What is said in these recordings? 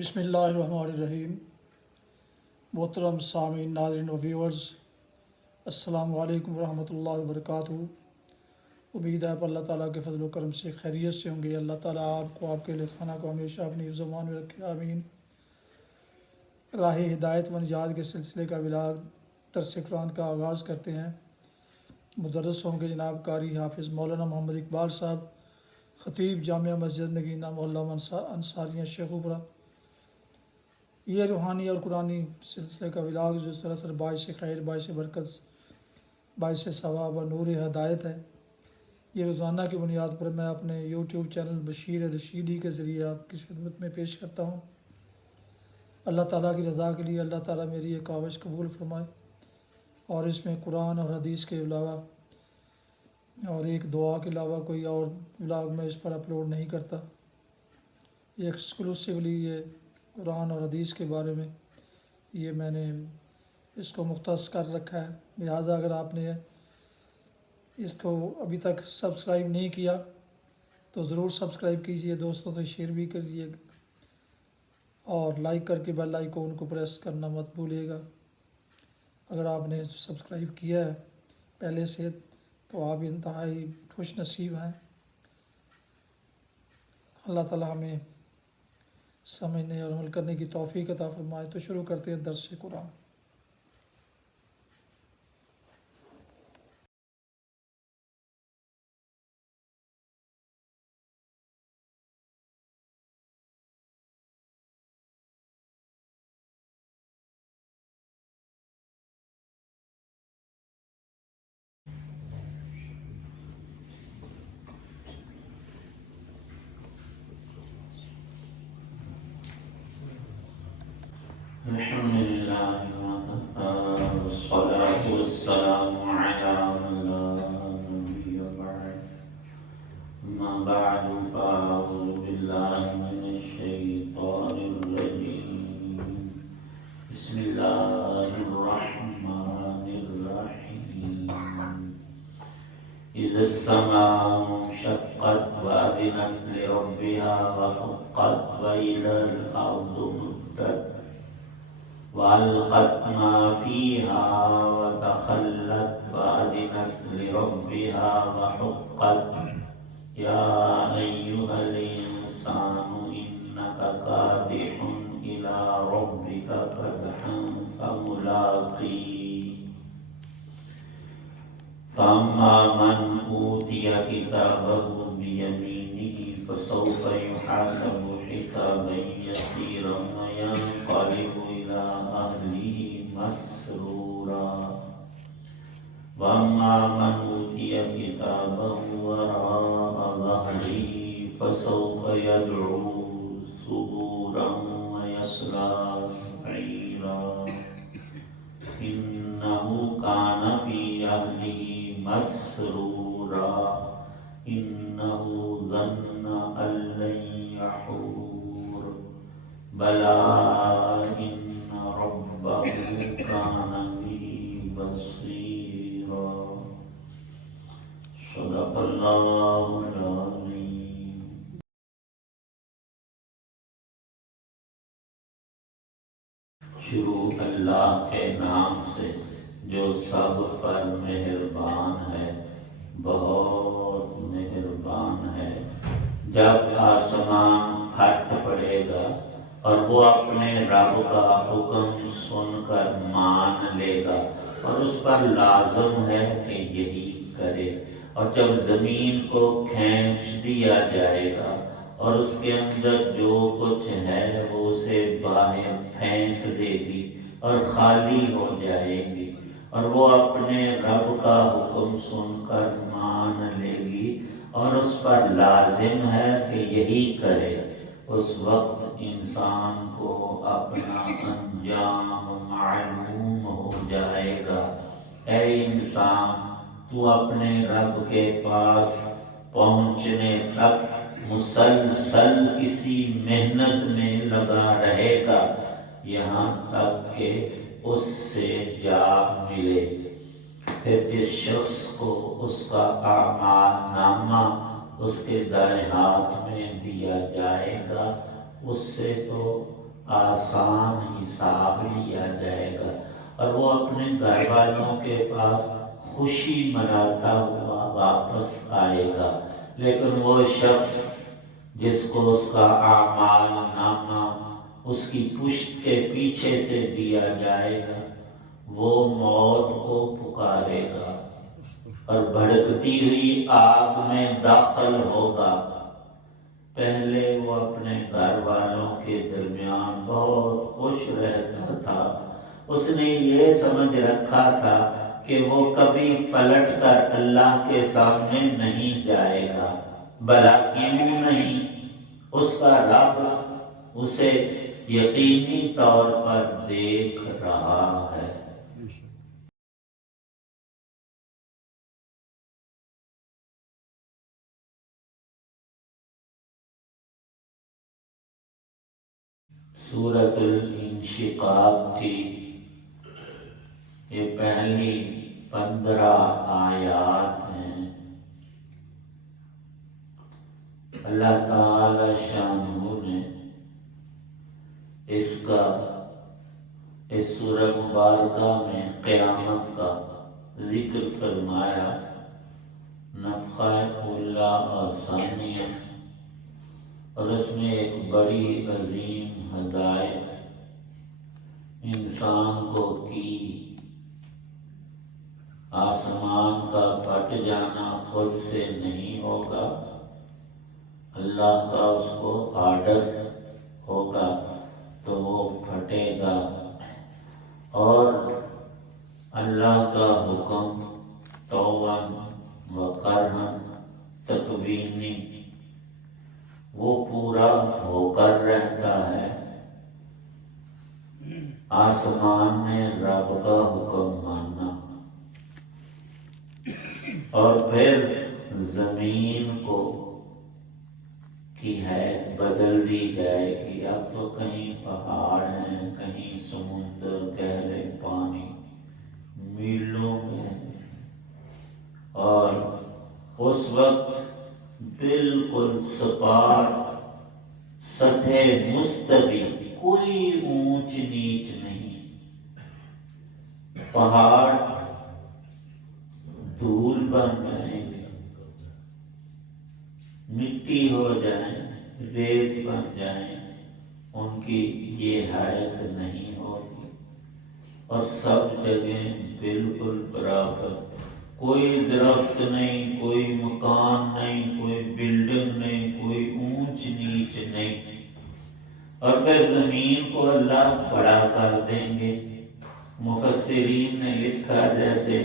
بسم اللہ الرحمن الرحیم۔ محترم سامعین، ناظرین و ویورز، السلام علیکم ورحمۃ اللہ وبرکاتہ۔ امید ہے اللہ تعالیٰ کے فضل و کرم سے خیریت سے ہوں گے۔ اللہ تعالیٰ آپ کو، آپ کے لکھ خانہ کو ہمیشہ اپنی حفظ و امان میں رکھے، آمین۔ راہ ہدایت و نجات کے سلسلے کا ولاگ درس قرآن کا آغاز کرتے ہیں۔ مدرس ہوں گے جناب قاری حافظ مولانا محمد اقبال صاحب، خطیب جامعہ مسجد نگینہ محلہ انصاریہ شیخوپورہ۔ یہ روحانی اور قرآنی سلسلے کا ولاگ جو سراسر باعث خیر، باعث برکت، باعث ثواب و نور ہدایت ہے، یہ روزانہ کی بنیاد پر میں اپنے یوٹیوب چینل بشیر رشیدی کے ذریعے آپ کی خدمت میں پیش کرتا ہوں۔ اللہ تعالیٰ کی رضا کے لیے اللہ تعالیٰ میری یہ کاوش قبول فرمائے، اور اس میں قرآن اور حدیث کے علاوہ اور ایک دعا کے علاوہ کوئی اور ولاگ میں اس پر اپلوڈ نہیں کرتا۔ یہ ایکسکلوسیولی یہ قرآن اور حدیث کے بارے میں یہ میں نے اس کو مختص کر رکھا ہے، لہٰذا اگر آپ نے اس کو ابھی تک سبسکرائب نہیں کیا تو ضرور سبسکرائب کیجئے، دوستوں سے شیئر بھی کیجئے، اور لائک کر کے بیل آئیکن کو پریس کرنا مت بھولیے گا۔ اگر آپ نے سبسکرائب کیا ہے پہلے سے تو آپ انتہائی خوش نصیب ہیں۔ اللہ تعالیٰ ہمیں سمجھنے اور عمل کرنے کی توفیق عطا فرمائے۔ تو شروع کرتے ہیں درس قرآن۔ الحمد لله وكفى والصلاة والسلام على من لا نبي بعد أما بعد فأعوذ بالله من الشيطان الرجيم بسم الله الرحمن الرحيم إذا السماء انشقت وأذنت لربها وحقت وإذا الأرض مدت وألقت ما فيها وتخلت وأذنت لربها وحقت يا أيها الإنسان إنك كادح إلى ربك كدحا فملاقيه فأما من أوتي كتابه بيمينه فسوف يحاسب حسابا يسيرا وينقلب إلى أهله مسرورا وأما من أوتي كتابه وراء ظهره فسوف يدعو ثبورا ويصلى سعيرا إنه كان في أهله مسرورا إنه ظن أن لن يحور بلى إن ربه كان به بصيرا صدق الله العظيم۔ شروع اللہ کے نام سے جو سب پر مہربان ہے، بہت مہربان ہے۔ جب آسمان پھٹ پڑے گا اور وہ اپنے رب کا حکم سن کر مان لے گا اور اس پر لازم ہے کہ یہی کرے، اور جب زمین کو کھینچ دیا جائے گا اور اس کے اندر جو کچھ ہے وہ اسے باہر پھینک دے گی اور خالی ہو جائے گی، اور وہ اپنے رب کا حکم سن کر مان لے گی اور اس پر لازم ہے کہ یہی کرے، اس وقت انسان کو اپنا انجام معلوم ہو جائے گا۔ اے انسان، تو اپنے رب کے پاس پہنچنے تک مسلسل کسی محنت میں لگا رہے گا یہاں تک کہ اس سے جا ملے۔ پھر جس شخص کو اس کا اعمال نامہ اس کے دائیں ہاتھ میں دیا جائے گا، اس سے تو آسان حساب لیا جائے گا اور وہ اپنے گھر والوں کے پاس خوشی مناتا ہوا واپس آئے گا۔ لیکن وہ شخص جس کو اس کا اعمال نامہ اس کی پشت کے پیچھے سے دیا جائے گا، وہ موت کو پکارے گا اور بھڑکتی ہوئی آگ میں داخل ہوگا۔ پہلے وہ اپنے گھر والوں کے درمیان بہت خوش رہتا تھا، اس نے یہ سمجھ رکھا تھا کہ وہ کبھی پلٹ کر اللہ کے سامنے نہیں جائے گا، بھلا کیوں نہیں؟ اس کا رب اسے یقینی طور پر دیکھ رہا ہے۔ سورۃ الانشقاق کی یہ پہلی 15 آیات ہیں۔ اللہ تعالی شانہ نے اس سورہ مبارکہ میں قیامت کا ذکر فرمایا، نفخہ اولا اور ثانیہ، اور اس میں ایک بڑی عظیم ہدایت انسان کو کی۔ آسمان کا پھٹ جانا خود سے نہیں ہوگا، اللہ کا اس کو آرڈر ہوگا تو وہ پھٹے گا، اور اللہ کا حکم توباً و کرہاً تکوینی وہ پورا ہو کر رہتا ہے۔ آسمان نے رب کا حکم مانا اور پھر زمین کو کی حیثیت بدل دی جائے گی۔ اب تو کہیں پہاڑ ہیں، کہیں سمندر، گہرے پانی میلوں میں، اور اس وقت بالکل سپاٹ سطح مستوی، کوئی اونچ نیچ نہیں، پہاڑ دھول بن جائیں گے، مٹی ہو جائیں، ریت بن جائیں، ان کی یہ حالت نہیں ہوگی، اور سب جگہیں بالکل برابر، کوئی درخت نہیں، کوئی مکان نہیں، کوئی بلڈنگ نہیں، کوئی اونچ نیچ نہیں، اور پھر زمین کو اللہ بڑا کر دیں گے۔ مفسرین نے لکھا جیسے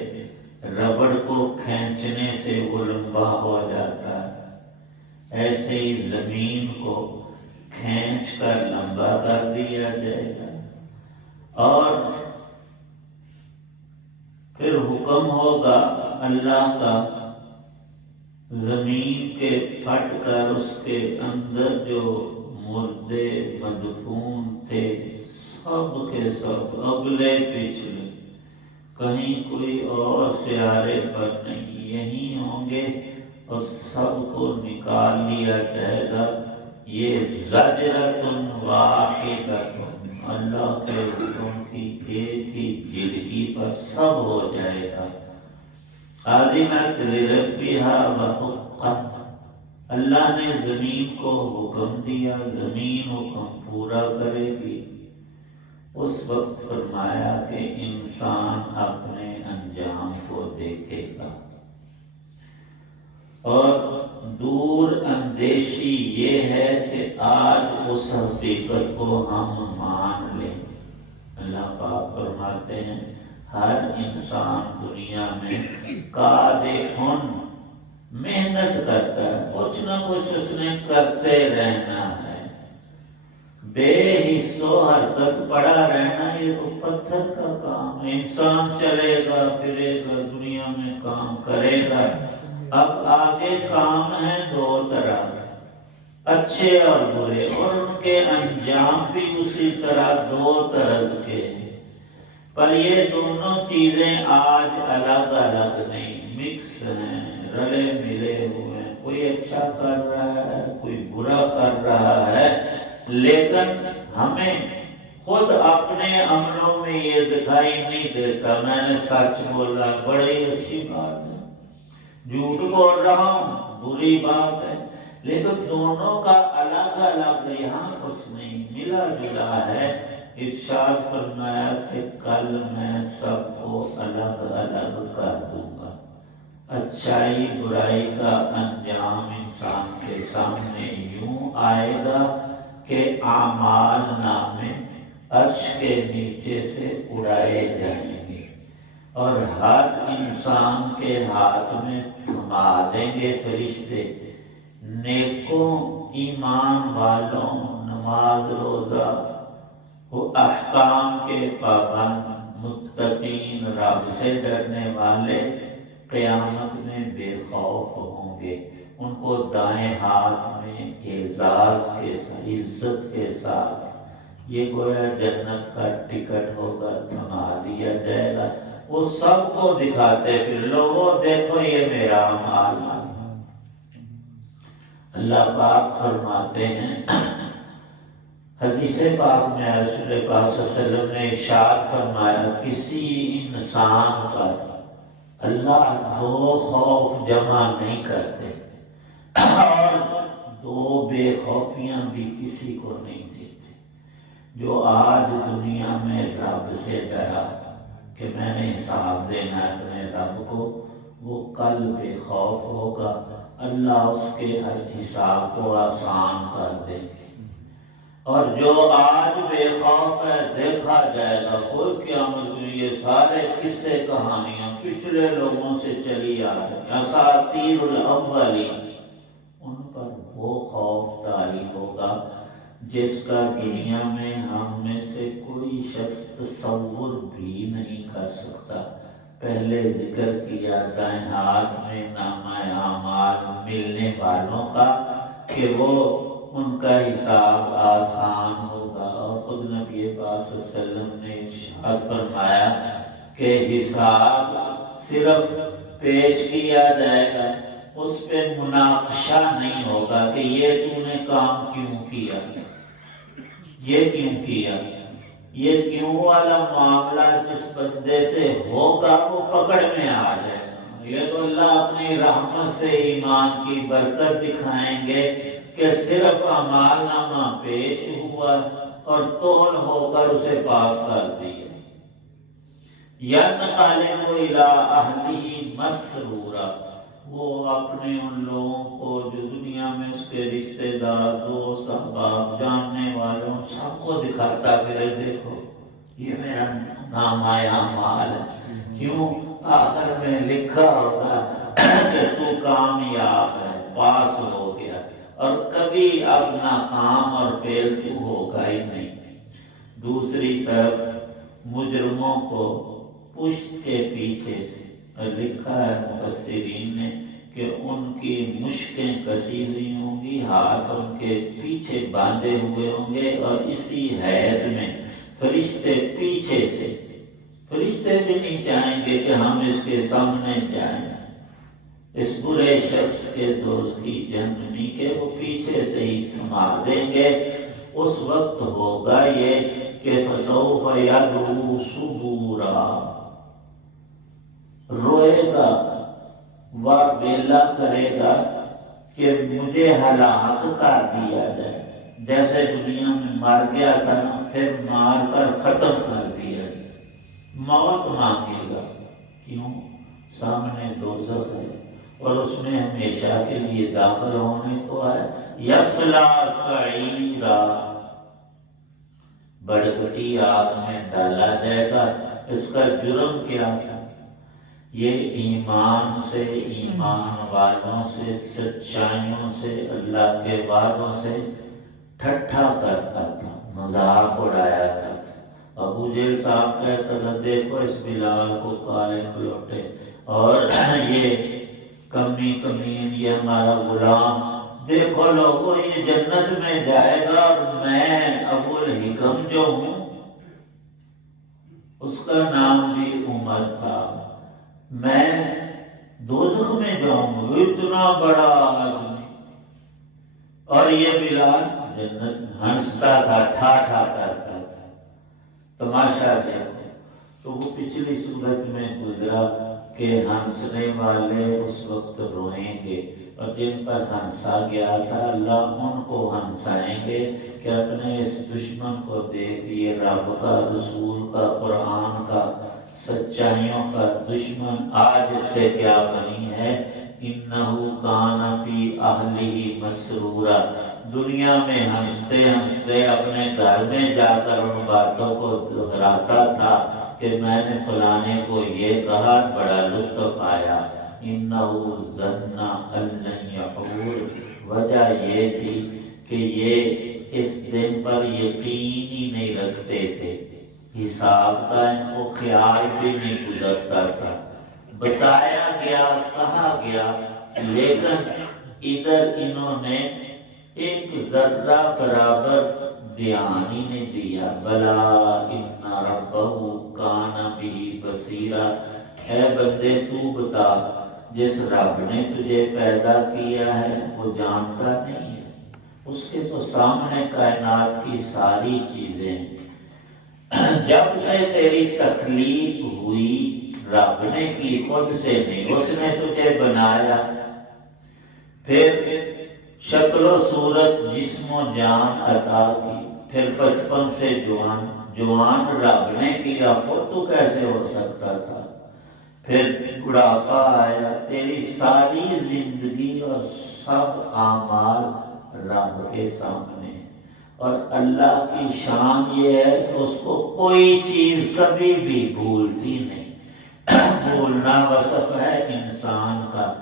ربڑ کو کھینچنے سے وہ لمبا ہو جاتا ہے، ایسے ہی زمین کو کھینچ کر لمبا کر دیا جائے گا، اور پھر حکم ہوگا اللہ کا، زمین کے پھٹ کر اس کے اندر جو مردے مدفون تھے سب کے سب، اگلے پچھلے، کہیں کوئی اور سیارے پر نہیں، یہیں ہوں گے، اور سب کو نکال لیا جائے گا۔ یہ زجرۃ واحدۃ، اللہ کے حکم کی ایک ہی جھڑکی پر سب ہو جائے گا۔ اذنت لربھا وحقت، اللہ نے زمین کو حکم دیا، زمین حکم پورا کرے گی۔ اس وقت فرمایا کہ انسان اپنے انجام کو دیکھے گا، اور دور اندیشی یہ ہے کہ آج اس حقیقت کو ہم مان لیں۔ اللہ پاک فرماتے ہیں ہر انسان دنیا میں کادحٌ محنت کرتا ہے، کچھ نہ کچھ اس نے کرتے رہنا ہے، بے حس و حرکت پڑا رہنا، یہ تو پتھر کا کام ہے۔ انسان چلے گا پھرے گا دنیا میں، کام کرے گا۔ اب آگے کام ہے دو طرح کے، اچھے اور برے، اور ان کے انجام بھی اسی طرح دو طرز کے ہیں، پر یہ دونوں چیزیں آج الگ الگ نہیں، مکس ہیں، رلے ملے ہوئے ہیں، کوئی اچھا کر رہا ہے، کوئی برا کر رہا ہے، لیکن ہمیں خود اپنے عملوں میں یہ دکھائی نہیں دیتا میں نے سچ بولا، بڑی اچھی بات ہے، جھوٹ بول رہا ہوں بری بات ہے، لیکن دونوں کا الگ الگ یہاں کچھ نہیں، ملا جلا ہے۔ ارشاد فرمایا کہ کل میں سب کو الگ الگ کر دوں گا، اچھائی برائی کا انجام انسان کے سامنے یوں آئے گا کہ اعمال نامے عرش کے نیچے سے اڑائے جائیں گے اور ہر انسان کے ہاتھ میں تھما دیں گے فرشتے، نیکوں ایمان والوں نماز روزہ وہ احکام کے پابند متقین رب سے ڈرنے والے قیامت میں بے خوف ہوں گے، ان کو دائیں ہاتھ میں اعزاز کے ساتھ عزت کے ساتھ یہ گویا جنت کا ٹکٹ ہوگا تھما دیا جائے گا، وہ سب کو دکھاتے پھر لوگوں دیکھو یہ میرا اعمال ہے۔ اللہ پاک فرماتے ہیں حدیث پاک میں رسول پاک صلی اللہ علیہ وسلم نے ارشاد فرمایا کسی انسان پر اللہ دو خوف جمع نہیں کرتے اور دو بے خوفیاں بھی کسی کو نہیں دیتے۔ جو آج دنیا میں رب سے ڈرا کہ میں نے حساب دینا ہے اپنے رب کو، وہ کل بے خوف ہوگا، اللہ اس کے حساب کو آسان کر دے گا۔ اور جو آج بے خوف ہے دیکھا جائے گا کوئی قیامت میں یہ سارے قصے کہانیاں پچھلے لوگوں سے چلی آ رہی اساطیر الاولین، ان پر وہ خوف طاری ہوگا جس کا دنیا میں ہم میں سے کوئی شخص تصور بھی نہیں کر سکتا۔ پہلے ذکر کیا دائیں ہاتھ میں نامہ اعمال ملنے والوں کا کہ وہ ان کا حساب آسان ہوگا، اور خود نبی پاک صلی اللہ علیہ وسلم نے ارشاد فرمایا کہ حساب صرف پیش کیا جائے گا، اس پہ مناقشہ نہیں ہوگا کہ یہ تو نے کام کیوں کیا، یہ کیوں کیا، یہ کیوں والا معاملہ جس بندے سے ہوگا وہ پکڑ میں آ جائے گا۔ یہ تو اللہ اپنی رحمت سے ایمان کی برکت دکھائیں گے کہ صرف اعمال نامہ پیش ہوا اور تول ہو کر اسے پاس کر دیا۔ يَنْقَلِبُ إِلَىٰ أَهْلِهِ مَسْرُورًا، وہ اپنے ان لوگوں کو جو دنیا میں اس کے رشتہ دار دوست احباب جاننے والوں سب کو دکھاتا پھر دیکھو یہ میرا نامہ اعمال ہے، کیوں آخر میں لکھا ہوگا کہ تو کامیاب ہے، پاس ہو گیا، اور کبھی اب ناکام اور فیل تو ہوگا ہی نہیں۔ دوسری طرف مجرموں کو پشت کے پیچھے سے، اور لکھا ہے مفسرین نے کہ ان کی مشکیں کسی ہوئی ہوں گی، ہاتھ ان کے پیچھے باندھے ہوئے ہوں گے، اور اسی حیات میں فرشتے پیچھے سے، فرشتے بھی نہیں چاہیں گے کہ ہم اس کے سامنے جائیں، اس برے شخص کے دوزخی جہنمی کے، وہ پیچھے سے ہی تھما دیں گے۔ اس وقت ہوگا یہ کہ فَسَوْفَ يَدْعُو ثُبُورًا، روئے گا و بیلا کرے گا کہ مجھے ہلاک کر دیا جائے، جیسے دنیا میں مر گیا تھا نا پھر مار کر ختم کر دیا جائے، موت مانگے گا، کیوں؟ سامنے دوزخ ہے اور اس میں ہمیشہ کے لیے داخل ہونے کو ہے۔ یصلیٰ سعیرا، بھڑکتی آگ میں ڈالا جائے گا۔ اس کا جرم کیا تھا؟ یہ ایمان سے، ایمان والوں سے، سچائیوں سے، اللہ کے وعدوں سے ٹھٹھا کرتا تھا، مذاق اڑایا کرتا۔ ابو جہل صاحب کہتا تھا دیکھو اس بلال کو کالے کلوٹے، اور یہ کمی کمین یہ ہمارا غلام، دیکھو لوگوں یہ جنت میں جائے گا، اور میں ابو الحکم جو ہوں اس کا نام بھی عمر تھا، میں دوزخ میں جاؤں گا، اتنا بڑا آدمی، اور یہ بلال جنت میں ہنستا تھا، ٹھاٹھا کرتا تھا۔ تماشا دیکھو۔ تو وہ پچھلی صورت میں گزرا کہ ہنسنے والے اس وقت روئیں گے، اور جن پر ہنسا گیا تھا اللہ ان کو ہنسائیں گے کہ اپنے اس دشمن کو دیکھ، یہ رب کا، رسول کا، قرآن کا، سچائیوں کا دشمن آج سے کیا بنی ہے۔ انہو کان فی اہلہ مسرورا، دنیا میں ہنستے ہنستے اپنے گھر میں جا کر ان باتوں کو دہراتا تھا کہ میں نے فلانے کو یہ کہا، بڑا لطف آیا۔ انہو ظن ان لن یحور، وجہ یہ تھی کہ یہ اس دن پر یقین ہی نہیں رکھتے تھے، حساب کا ان کو خیال بھی نہیں گزرتا تھا۔ بتایا گیا، کہا گیا، لیکن ادھر انہوں نے ایک ذرہ برابر دھیان ہی نہیں دیا۔ بلا ان ربہ کان بہ بصیرا، اے بندے تو بتا، جس رب نے تجھے پیدا کیا ہے وہ جانتا نہیں ہے؟ اس کے تو سامنے کائنات کی ساری چیزیں ہیں۔ جب سے تیری تخلیق ہوئی رب نے کی، خود سے نہیں، اس نے تجھے بنایا، پھر شکل و صورت، جسم و جان عطا کی، پھر بچپن سے جوان رب نے کیا، خود تو کیسے ہو سکتا تھا؟ پھر بڑھاپا آیا، تیری ساری زندگی اور سب اعمال رب کے سامنے، اور اللہ کی شان یہ ہے کہ اس کو کوئی چیز کبھی بھی بھولتی نہیں۔ بھولنا وصف ہے انسان کا۔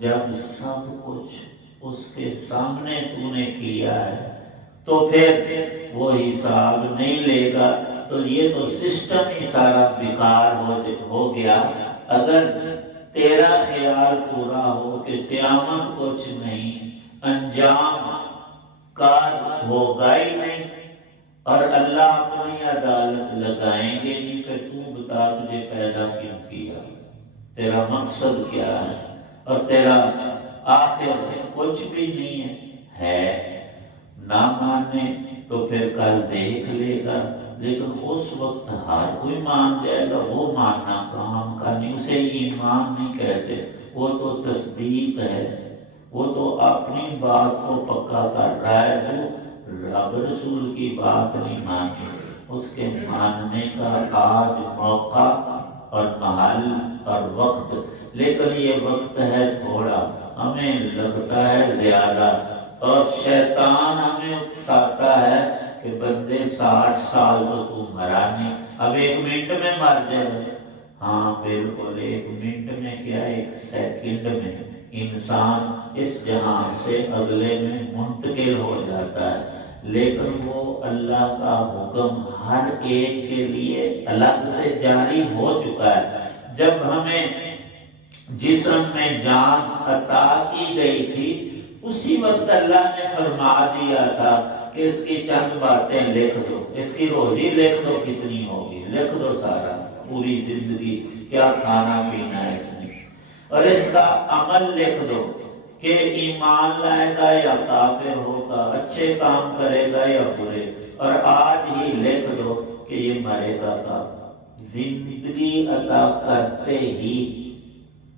جب سب کچھ اس کے سامنے تو نے کیا ہے تو پھر وہ حساب نہیں لے گا، تو یہ تو سسٹم ہی سارا بیکار ہو گیا۔ اگر تیرا خیال پورا ہو کہ قیامت کچھ نہیں، انجام کار ہوگا ہی نہیں، اور اللہ اپنی عدالت لگائیں گے نہیں، پھر تو بتا تجھے پیدا کیوں کیا، تیرا مقصد کیا ہے، اور تیرا آخر کچھ بھی نہیں ہے۔ نہ مانے تو پھر کل دیکھ لے گا، لیکن اس وقت ہر کوئی مان جائے گا، وہ ماننا کام کا نہیں، اسے ایمان نہیں کہتے، وہ تو تصدیق ہے، وہ تو اپنی بات کو پکا کر رہا ہے۔ جو رب رسول کی بات نہیں مانی، اس کے ماننے کا آج موقع اور محل اور وقت، لیکن یہ وقت ہے تھوڑا، ہمیں لگتا ہے زیادہ، اور شیطان ہمیں اکساتا ہے کہ بندے 60 سال تو مرا نہیں، اب 1 منٹ میں مر جائے۔ ہاں بالکل، 1 منٹ میں کیا، 1 سیکنڈ میں انسان اس جہان سے اگلے میں منتقل ہو جاتا ہے، لیکن وہ اللہ کا حکم ہر ایک کے لیے الگ سے جاری ہو چکا ہے۔ جب ہمیں جسم میں جان عطا کی گئی تھی، اسی وقت اللہ نے فرما دیا تھا کہ اس کی چند باتیں لکھ دو، اس کی روزی لکھ دو کتنی ہوگی، لکھ دو سارا، پوری زندگی کیا کھانا پینا ہے اس میں، اور اس کا عمل لکھ دو کہ ایمان لائے گا یا کافر ہوگا، اچھے کام کرے گا یا برے، اور آج ہی لکھ دو کہ یہ مرے گا کب۔ زندگی عطا کرتے ہی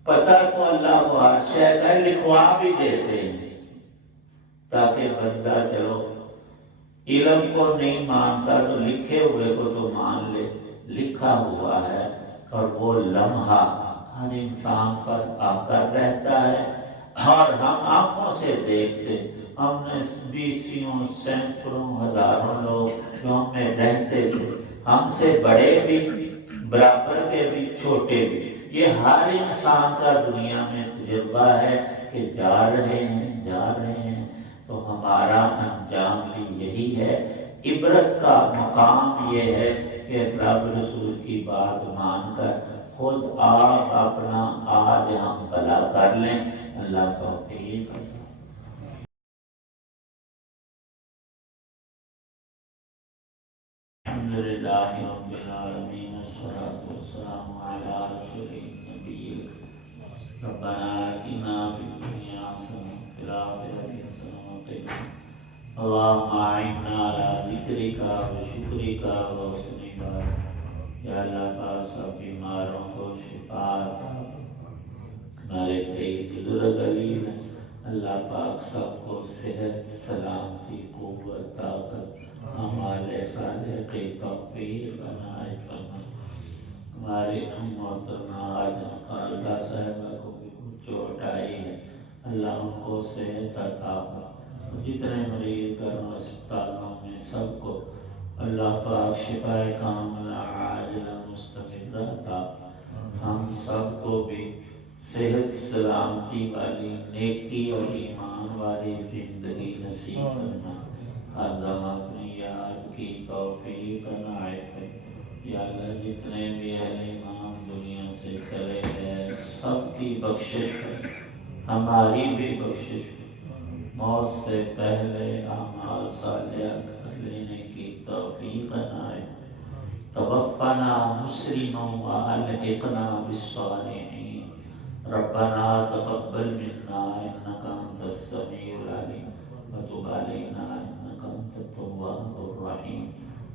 پتہ تو اللہ کو ہر شے کا لکھوا بھی دیتے ہیں، تاکہ بندہ چلو علم کو نہیں مانتا تو لکھے ہوئے کو تو مان لے، لکھا ہوا ہے، اور وہ لمحہ ہر انسان پر آ کر رہتا ہے، اور ہم آنکھوں سے دیکھتے، ہم نے 20 سینکڑوں ہزاروں لوگ جو ہم میں رہتے تھے، ہم سے بڑے بھی، برابر کے بھی، چھوٹے بھی، یہ ہر انسان کا دنیا میں تجربہ ہے کہ جا رہے ہیں، تو ہمارا انجام بھی یہی ہے۔ عبرت کا مقام یہ ہے کہ رب رسول کی بات مان کر خود آپ اپنا آج ہم بھلا کر لیں، اللہ توفیق عطا۔ الحمدللہ رب العالمین، والصلاة والسلام علی رسول النبی، ربنا آتنا فی الدنیا حسنۃ وفی الآخرۃ حسنۃ وقنا اللهم أعنا على ذكرك وشكرك وحسن عبادتك یا اللہ پاک سب بیماروں کو شفا عطا ہمارے کئی بزرگ علی ہیں اللہ پاک سب کو صحت سلامتی قوت طاقت ہمارے صالح کی توفیق بنائے فرما ہمارے محترمہ آج خالدہ صاحبہ کو بھی کچھ چوٹ آئی ہے اللہ ان کو صحت عطا فرما جتنے مریض گھروں اسپتالوں میں سب کو اللہ پاک شفا کاملہ عاجلہ مستمرہ عطا ہم سب کو بھی صحت سلامتی والی نیکی اور ایمان والی زندگی نصیب کرنا ہر دم اپنی یاد کی توفیق عنایت فرما یا اللہ جتنے بھی اہل ایمان دنیا سے چلے گئے سب کی بخشش کر ہماری بھی بخشش موت سے پہلے اعمال صالحہ کر لینے کی توفیق عنایت توفنا مسلما والحقنا بالصالحین ربنا تقبل منا انك انت السميع العليم وتب علينا انك انت التواب الرحيم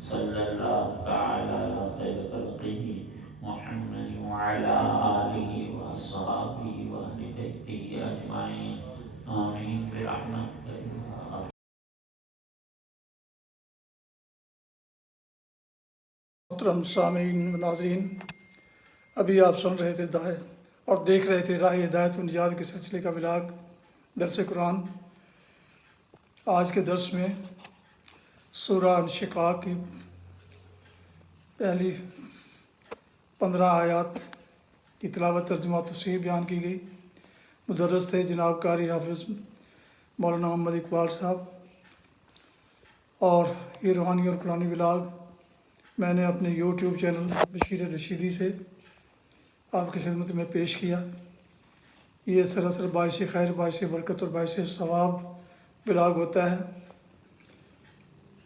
صلى الله تعالى على خير خلقه محمد وعلى آله واصحابه واهل بيته اجمعين آمين برحمتك يا ارحم محترم سامعین و ناظرین، ابھی آپ سن رہے تھے اور دیکھ رہے تھے راہ ہدایت و نجات کے سلسلے کا ولاگ درس قرآن۔ آج کے درس میں سورہ انشقاق کی پہلی 15 آیات کی تلاوت ترجمہ تفسیر بیان کی گئی۔ مدرس تھے جناب قاری حافظ مولانا محمد اقبال صاحب، اور یہ روحانی اور قرآنی ولاگ میں نے اپنے یوٹیوب چینل بشیر رشیدی سے آپ کی خدمت میں پیش کیا۔ یہ سراسر باعث خیر، باعث برکت اور باعث ثواب ولاگ ہوتا ہے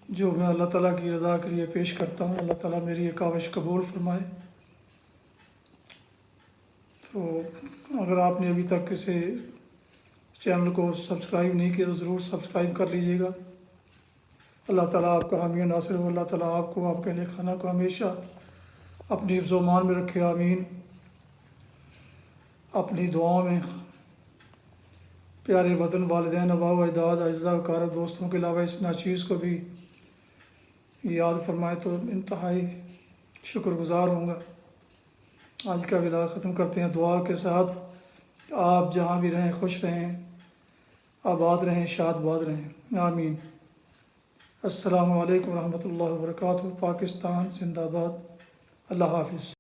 جو میں اللہ تعالیٰ کی رضا کے لیے پیش کرتا ہوں۔ اللہ تعالیٰ میری یہ کاوش قبول فرمائے۔ تو اگر آپ نے ابھی تک کسی چینل کو سبسکرائب نہیں کیا تو ضرور سبسکرائب کر لیجیے گا۔ اللہ تعالیٰ آپ کا حامی و ناصر ہو۔ اللہ تعالیٰ آپ کو، آپ کے اہل خانہ کو ہمیشہ اپنی حفظ و امان میں رکھے، آمین۔ اپنی دعاؤں میں پیارے وطن، والدین، آباء و اجداد، اعزاء و اقارب، دوستوں کے علاوہ اس ناچیز کو بھی یاد فرمائے تو انتہائی شکر گزار ہوں گا۔ آج کا ولاگ ختم کرتے ہیں دعا کے ساتھ۔ آپ جہاں بھی رہیں خوش رہیں، آباد رہیں، شاد باد رہیں، آمین۔ السلام علیکم ورحمۃ اللہ وبرکاتہ۔ پاکستان زندہ باد۔ اللہ حافظ۔